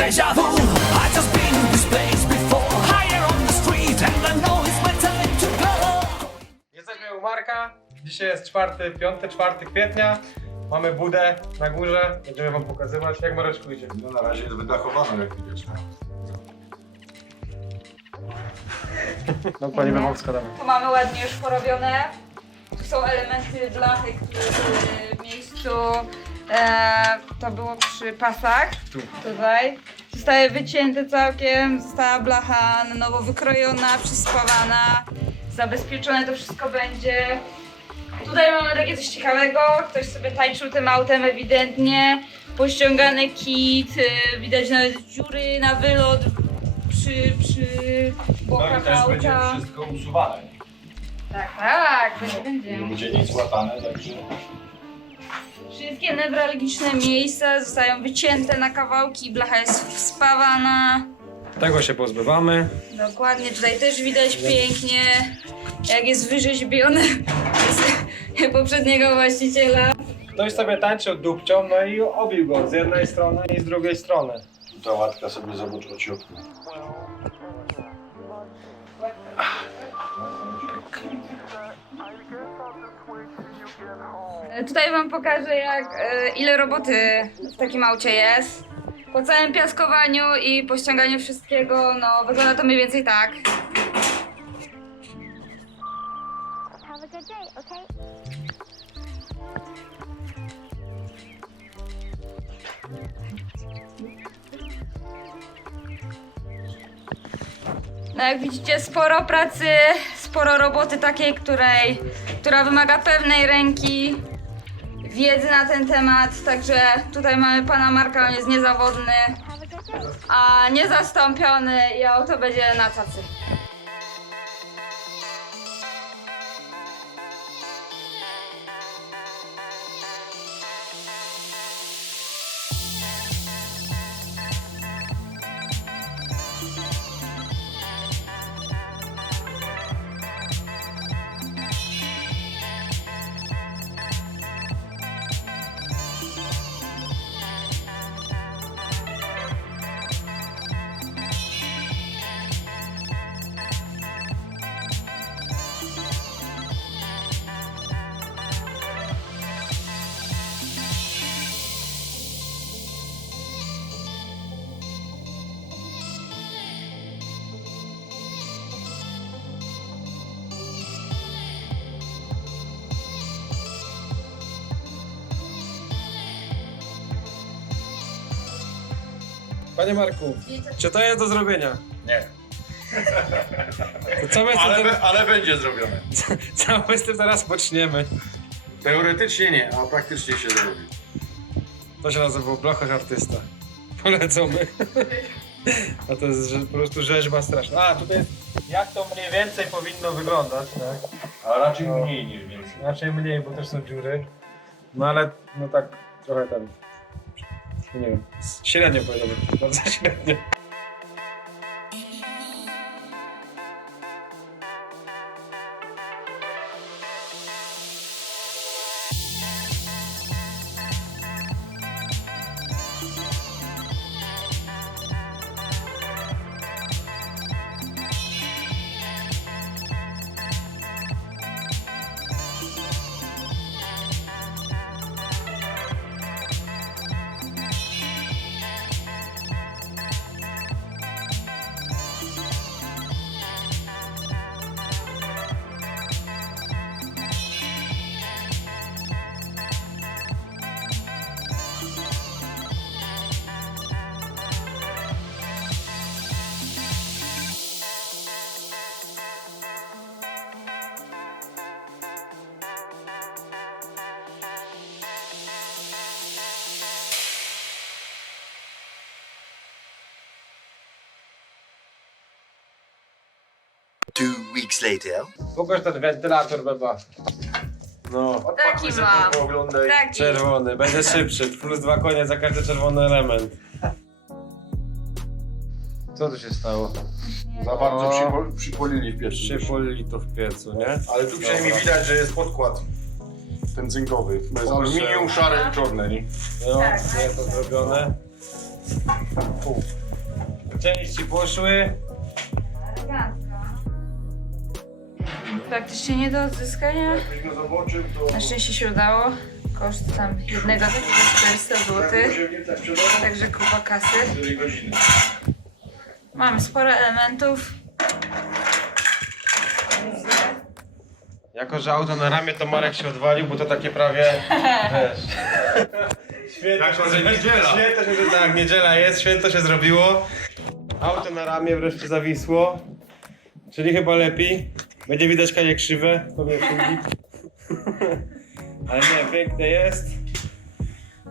deja vu. I just been in this place before. Higher on the street and I know it's my time to go. Jesteśmy u Marka. Dzisiaj jest 4 kwietnia. Mamy budę na górze. Będziemy wam pokazywać, jak Mareczku idzie. No na razie jest wydachowana, jak widać. No pani Wawowska damy. Tu mamy ładnie już porobione. Tu są elementy blachy, które były w miejscu. To było przy pasach. Tutaj. Zostały wycięte całkiem. Została blacha na nowo wykrojona, przyspawana. Zabezpieczone to wszystko będzie. Tutaj mamy takie coś ciekawego. Ktoś sobie tańczył tym autem ewidentnie. Pościągany kit. Widać nawet dziury na wylot przy bokach auta. wszystko usuwane. Tak, będzie. Nie będzie nic łatane, także... Wszystkie newralgiczne miejsca zostają wycięte na kawałki, blacha jest wspawana. Tego się pozbywamy. Dokładnie, tutaj też widać pięknie, jak jest wyrzeźbiony z poprzedniego właściciela. Ktoś sobie tańczył dupcią, no i obił go z jednej strony i z drugiej strony. Ta łatka sobie zobacz ociotła. Tutaj wam pokażę ile roboty w takim aucie jest. Po całym piaskowaniu i po ściąganiu wszystkiego, no wygląda to mniej więcej tak. Have a good day, okay? No jak widzicie, sporo pracy, sporo roboty takiej, która wymaga pewnej ręki, wiedzy na ten temat, także tutaj mamy pana Marka, on jest niezawodny, Have a good day. a niezastąpiony i auto będzie na cacy. Panie Marku, czy to jest do zrobienia? Nie. To co my z tym, Ale będzie zrobione. co my z tym teraz poczniemy? Teoretycznie nie, a praktycznie się zrobi. To się nazywa blocharz artysta. Polecamy. A to jest po prostu rzeźba straszna. A, tutaj jest, jak to mniej więcej powinno wyglądać, tak? A raczej mniej niż więcej. Raczej mniej, bo też są dziury. No ale, no tak, trochę tam, nie wiem, średnio powinno być, bardzo średnio. Two weeks later. Pokaż ten wentylator, beba. No, Taki mam. Oglądaj. Taki. czerwony, będzie szybszy, plus 2 konie za każdy czerwony element. Co tu się stało? Za bardzo przypolili w piecu. Przypoli to w piecu, nie? Ale tu przynajmniej Dobra. widać, że jest podkład. Ten cynkowy. To jest Proszę. aluminium szare i czarne, nie? No, Tak, jest to zrobione. Części poszły. Elegancko. Praktycznie nie do odzyskania. Jakbyś go zobaczył, to... Na szczęście się udało. Koszt tam jednego takiego 400 zł. Także kupa kasy. 4 godziny. Mamy sporo elementów. Jako, że auto na ramię, to Marek się odwalił, bo to takie prawie... Wiesz, święto Jako, że niedziela. Święto się, tak, niedziela jest, święto się zrobiło. Auto na ramię wreszcie zawisło. Czyli chyba lepiej. Będzie widać kaję krzywe. Powiem Filip. Ale nie, piękne jest.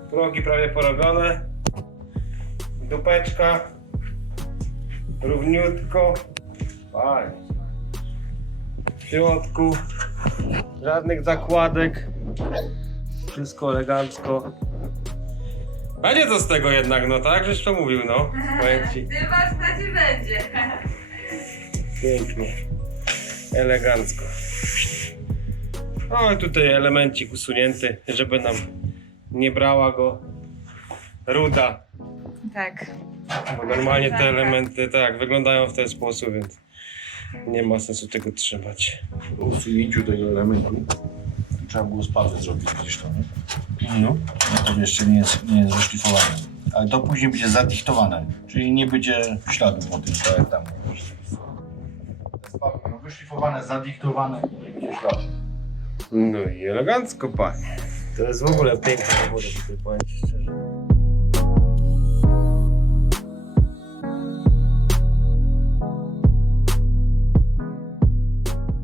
Progi prawie porobione. Dupeczka. Równiutko. Fajnie. W środku. Żadnych zakładek. Wszystko elegancko. Będzie to z tego jednak, no tak? Żeś to mówił, no. Powiem ci. W tym warsztacie będzie. Pięknie. Elegancko. O, i tutaj elemencik usunięty, żeby nam nie brała go ruda. Tak. Bo normalnie te elementy tak wyglądają w ten sposób, więc nie ma sensu tego trzymać. Po usunięciu tego elementu trzeba było spawę zrobić gdzieś tam, nie? No. No to jeszcze nie jest wyszlifowane. Ale to później będzie zadichtowane, czyli nie będzie śladu po tym, tak jak tam. No, wyszlifowane, zadiktowane i nie będzie śladu. No i elegancko, panie. To jest w ogóle piękna woda tutaj, powiem ci szczerze.